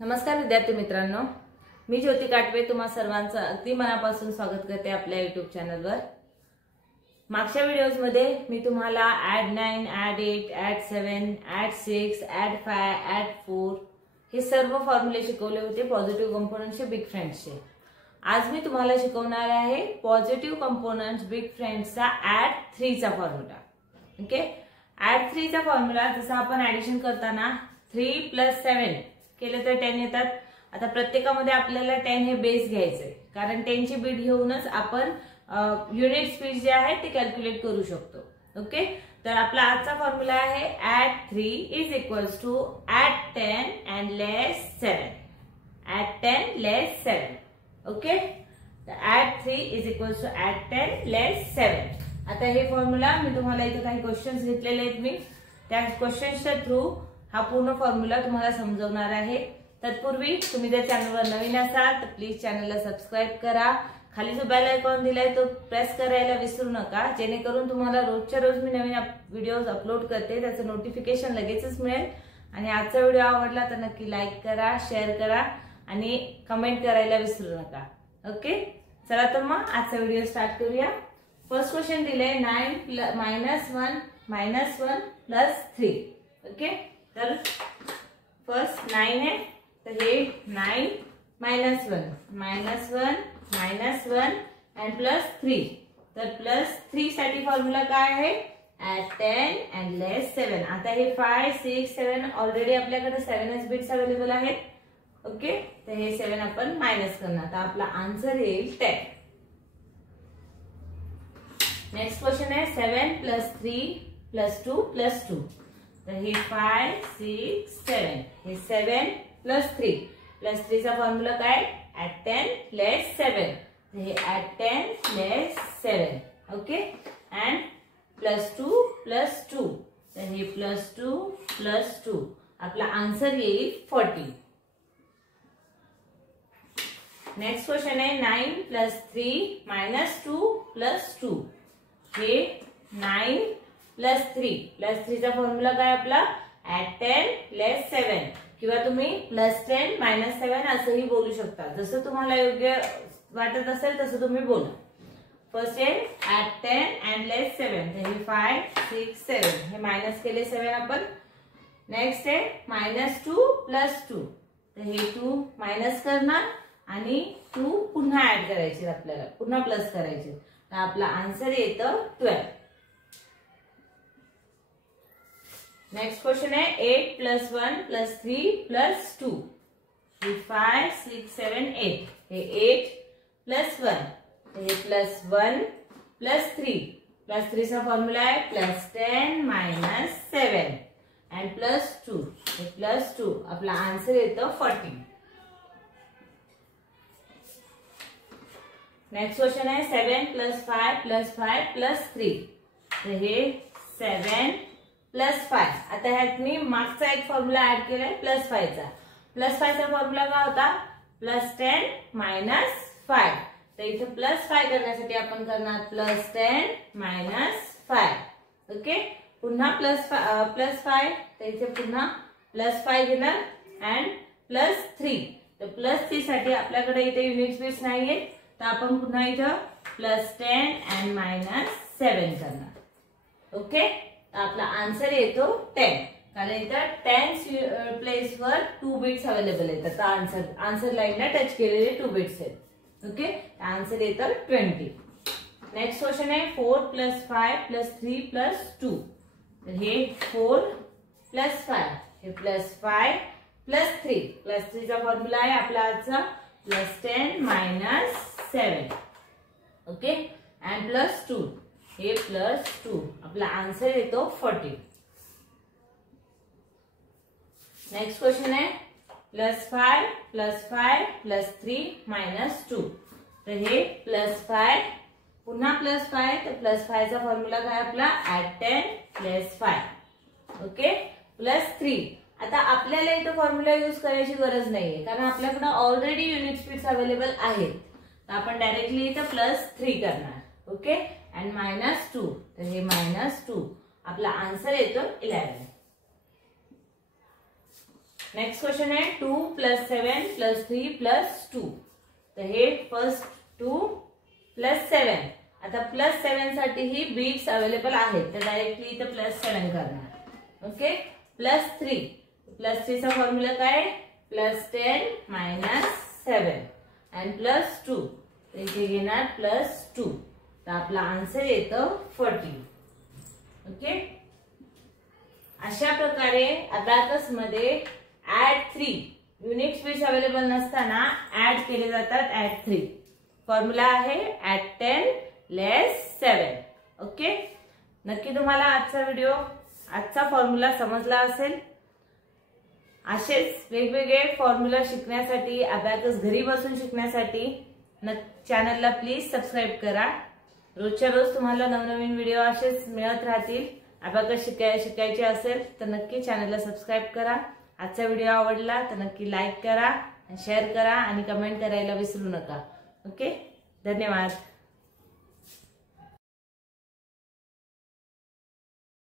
नमस्कार विद्यार्थी मित्रांनो, मी ज्योती काटवे तुम्हा सर्वांचं अगदी मनापासून स्वागत करते आपल्या YouTube चॅनलवर। मागच्या व्हिडिओज मध्ये मी तुम्हाला add 9, add 8, add 7, add 6, add 5, add 4 हे सर्व फॉर्म्युले शिकवले होते पॉझिटिव्ह कंपोनेंट्सचे बिग फ्रेंड्सचे। आज मी तुम्हाला शिकवणार आहे पॉझिटिव्ह कंपोनेंट्स बिग फ्रेंड्सचा ऍड 3 चा फॉर्म्युला। ओके, ऍड 3 चा फॉर्म्युला जसा आपण ऍडिशन करताना 3 + 7 केले तर 10 येतात। आता प्रत्येकामध्ये आपल्याला 10 हे बेस घ्यायचे, कारण 10 ची बीट घेऊनच आपण युनिट स्पीड जे आहे ते कॅल्क्युलेट करू शकतो। ओके, तर आपला आजचा फॉर्म्युला आहे add 3 = add 10 and less 7। Add 10 less 7। Okay, तर ऍड 3 = ऍड 10 less 7। आता हे फॉर्म्युला मी तुम्हाला इथे काही क्वेश्चन्स घेतलेले आहेत, मी त्या क्वेश्चन्सच्या थ्रू हा पूर्ण फॉर्म्युला तुम्हाला समजवणार आहे। तत्पूर्वी तुम्ही जर चॅनलवर नवीन असाल तर प्लीज चॅनलला सबस्क्राइब करा। खाली जो बेल आयकॉन दिलाय तो प्रेस करायला विसरू नका, जेणेकरून तुम्हाला रोजच्या रोज मी नवीन व्हिडिओज अपलोड करते त्याचं नोटिफिकेशन लगेचच मिळेल। आणि आजचा व्हिडिओ आवडला तर नक्की लाईक करा, शेअर करा आणि कमेंट करायला विसरू नका। ओके, चला तर मग आजचा व्हिडिओ स्टार्ट करूया। फर्स्ट क्वेश्चन दिले 9 -1 + 3। ओके, तर फर्स्ट 9 है, तो ये 9 -1 and +3। तर +3 साठी फॉर्म्युला काय आहे? Add 10 and less 7। आता हे 5, 6, 7 ऑलरेडी आपल्याकडे 7 बिट्स अवेलेबल आहेत। ओके, तर हे 7 आपण मायनस करणार, तर आपला आन्सर येईल 10। नेक्स्ट क्वेश्चन आहे 7 + 3 + 2 + 2। तर हे 5, 6, 7 हे 7 + 3 चा फॉर्म्युला काय? Add 10 less 7। तर हे ऍड 10 less 7। Okay, and +2 + 2। तर हे +2 + 2 आपला आन्सर येईल 40। नेक्स्ट क्वेश्चन आहे 9 + 3 - 2 + 2। हे 9 + 3 चा फॉर्म्युला काय आपला? ऍड 10 less 7 किंवा तुम्ही +10 - 7 असंही बोलू शकता, जसं तुम्हाला योग्य वाटत असेल तसं तुम्ही बोला। फर्स्ट आहे ऍड 10 and less 7। तर हे 5, 6, 7 हे मायनस केले 7 आपण। नेक्स्ट आहे -2 + 2। तर हे 2 मायनस करणार आणि 2 पुन्हा ऍड करायचे, आपल्याला पुन्हा प्लस करायचे, तर आपला आन्सर येतं 12। नेक्स्ट क्वेश्चन है 8 + 1 + 3 + 2। 5, 6, 7, 8 हे 8 + 1। हे +1 + 3 चा फॉर्म्युला आहे +10 - 7 and +2 हे +2 आपला आन्सर येतं 40। नेक्स्ट क्वेश्चन है 7 + 5 + 5 + 3। तर हे 7 + 5। आता ह्यात मी मागचा एक फॉर्म्युला ऍड केलाय +5 चा। +5 चा फॉर्म्युला काय होता? +10 - 5। तर इथे +5 करण्यासाठी आपण करणार +10 - 5। ओके, पुन्हा +5 तर इथे पुन्हा +5 घेणार अँड +3। तर +3 साठी आपल्याकडे इथे युनिट स्पीड्स नाहीये, तर आपण पुन्हा इथं +10 and -7 करणार। ओके, आपला आन्सर येतो 10, कारण इथं 10 प्लेसवर 2 बिट्स अवेलेबल आहेत। तर आन्सर लाईनला टच केलेले 2 बिट्स आहेत। ओके, आन्सर येतं 20। नेक्स्ट क्वेश्चन आहे 4 + 5 + 3 + 2। तर हे 4 + 5 हे +5 + 3 चा फॉर्म्युला आहे आपला आजचा +10 - 7। ओके, अँड +2 हे +2 आपला आन्सर येतो 40। नेक्स्ट क्वेश्चन है +5 + 5 + 3 - 2। तर हे +5 पुन्हा +5, तर +5 चा फॉर्म्युला काय आपला? Add 10 less 5। ओके, +3। आता आपल्याला इथं फॉर्म्युला यूज करायची गरज नाहीये, कारण आपल्याकडे ऑलरेडी युनिट स्पीड्स अवेलेबल आहेत, तर आपण डायरेक्टली इथं +3 करणार। ओके, अँड -2 तर हे -2 आपला आन्सर येतो 11। नेक्स्ट क्वेश्चन आहे 2 + 7 + 3 + 2. तर हे फर्स्ट 2 + 7. आता +7 साठी ही बिट्स अवेलेबल आहेत, तर डायरेक्टली इथे +7 करणार. ओके. +3. +3 चा फॉर्म्युला काय? +10 - 7 and +2. तर इथे घेणार +2. तर आपला आन्सर येतं 40. ओके. अशा प्रकारे अबॅकस मध्ये ऍड 3 युनिट स्पीड्स अवेलेबल नसताना ऍड केले जातात. ऍड 3 फॉर्म्युला आहे ऍड 10 लेस 7. ओके. नक्की तुम्हाला आजचा फॉर्म्युला समजला असेल. असेच वेगवेगळे फॉर्म्युला शिकण्यासाठी, अबॅकस घरी बसून शिकण्यासाठी चॅनलला प्लीज सबस्क्राईब करा. रोजच्या रोज तुम्हाला नवनवीन व्हिडिओ असेच मिळत राहतील. अबॅकस शिकायचे असेल तर नक्की चॅनलला सबस्क्राईब करा. आजचा व्हिडिओ आवडला तर नक्की लाईक करा, शेअर करा आणि कमेंट करायला विसरू नका. ओके. धन्यवाद.